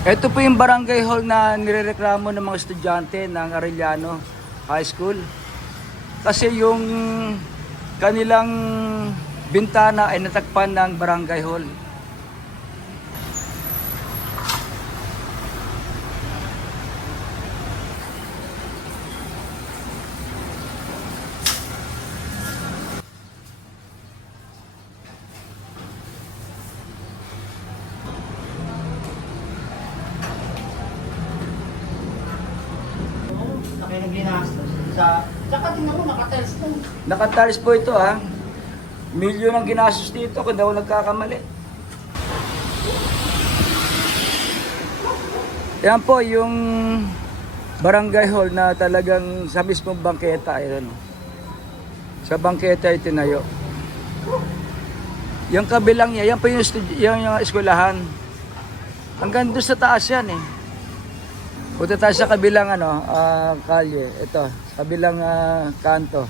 Ito po yung barangay hall na nirereklamo ng mga estudyante ng Arellano High School. Kasi yung kanilang bintana ay natakpan ng barangay hall. Ng ginastos. Sa, saka tingnan mo, nakatiles na. Nakataris po ito ha. Milyon ang ginastos dito kung daw nagkakamali. Yan po yung barangay hall na talagang sa mismong bangketa. Ayun. Sa bangketa ay tinayo. Yung kabilang niya, yan po yung, yung, yung eskwelahan. Hanggang doon sa taas yan eh. Punta tayo sa kabilang ano, ah, kalye. Ito, kabilang ah, kanto.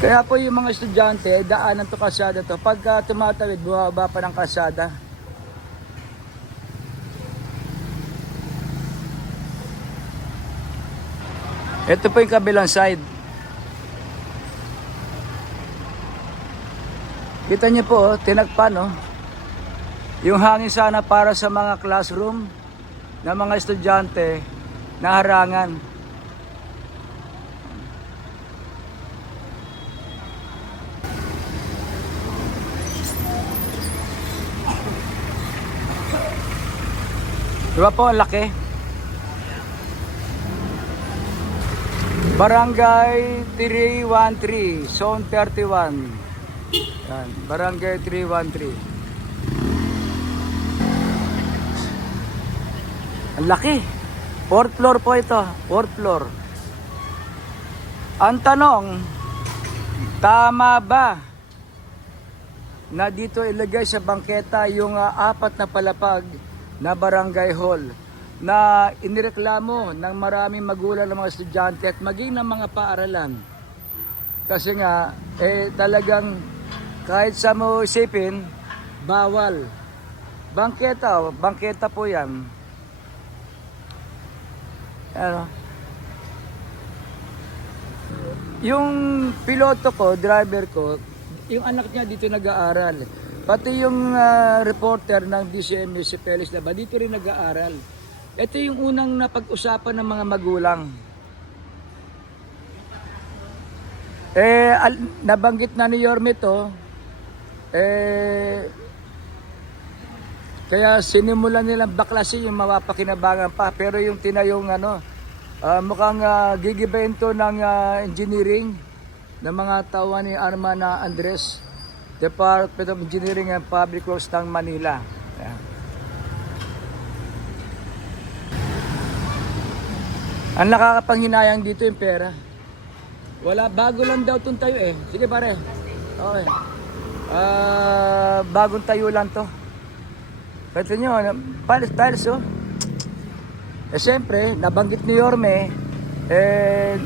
Kaya po yung mga estudyante, daanan to kasada to. Pagka tumatawid, bumaba pa ng kasada. Ito po yung kabilang side. Kita niyo po, oh, tinagpan, no? Yung hangin sana para sa mga classroom ng mga estudyante na harangan. Diba po, ang laki? Barangay 313, Zone 31. Yan, Barangay 313. Ang laki. Fourth floor po ito. Fourth floor. Ang tanong, tama ba na dito ilagay sa bangketa yung ah, apat na palapag na barangay hall na inireklamo ng maraming magulang ng mga estudyante at maging ng mga paaralan. Kasi nga, eh talagang kahit sa mo isipin, bawal. Bangketa, oh, bangketa po yan. Ano? Yung piloto ko, driver ko, yung anak niya dito nag-aaral. Pati yung ah, reporter ng DCM si Pelis Laba, dito rin nag-aaral. Ito yung unang napag-usapan ng mga magulang. Eh, nabanggit na ni Yorme to, eh, kaya sinimulan nilang baklasin yung mapapakinabangan pa. Pero yung tinayong ano, ah, mukhang uh, gigibayin to ng ah, engineering ng mga tawa ni Armana Andres, Department of Engineering and Public Works ng Manila. Ayan. Ang nakakapanghinayang dito yung pera. Wala, bago lang daw itong tayo eh. Sige pare. Okay. Ah, bagong tayo lang to. Pwede nyo, palis, palis oh. Eh siyempre, nabanggit ni Yorme, eh,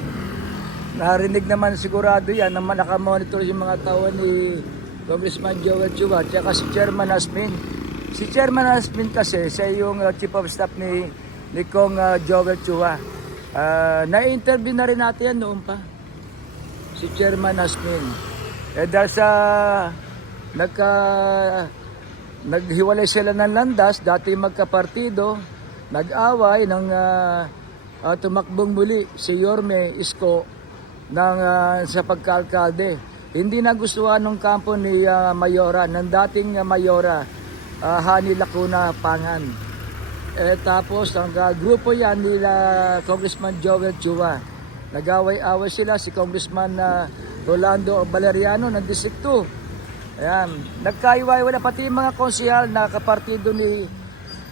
narinig naman sigurado yan naman nakamonitor yung mga tawa ni Congressman Joel Chua at si Chairman Asmin. Si Chairman Asmin kasi, siya yung uh, Chief of Staff ni, ni Kong uh, Joel Chua. Ah, na-interview na rin natin yan noon pa. Si Chairman Asmin. Eh dahil sa nagka naghiwalay sila ng landas, dati magkapartido, nag-away ng ah, ah, tumakbong muli si Yorme Isko ng ah, sa pagkaalkalde. Hindi nagustuhan ng kampo ni ah, Mayora, ng dating ah, Mayora, ah, Hani Lacuna Pangan. Eh, tapos ang ah, grupo yan nila Congressman Joel Chua. Nag-away-away sila si Congressman ah, Rolando Valeriano ng District 2. Ayan, nagkaiway wala pati mga konsihal na kapartido ni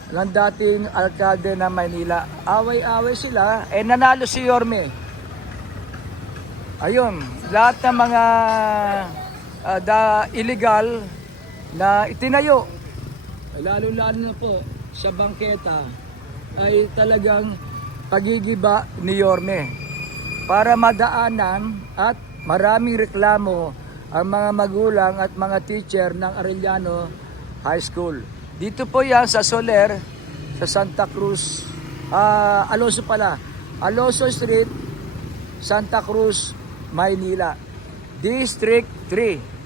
ng dating alkalde ng Maynila. Away-away sila, eh nanalo si Yorme. Ayun, lahat ng mga ah, da, illegal na itinayo, lalo-lalo na po sa bangketa, ay talagang pagigiba ni Yorme. Para madaanan at maraming reklamo ang mga magulang at mga teacher ng Arellano High School. Dito po yan sa Soler, sa Santa Cruz, ah, Alonso pala, Alonso Street, Santa Cruz, Maynila. District 3.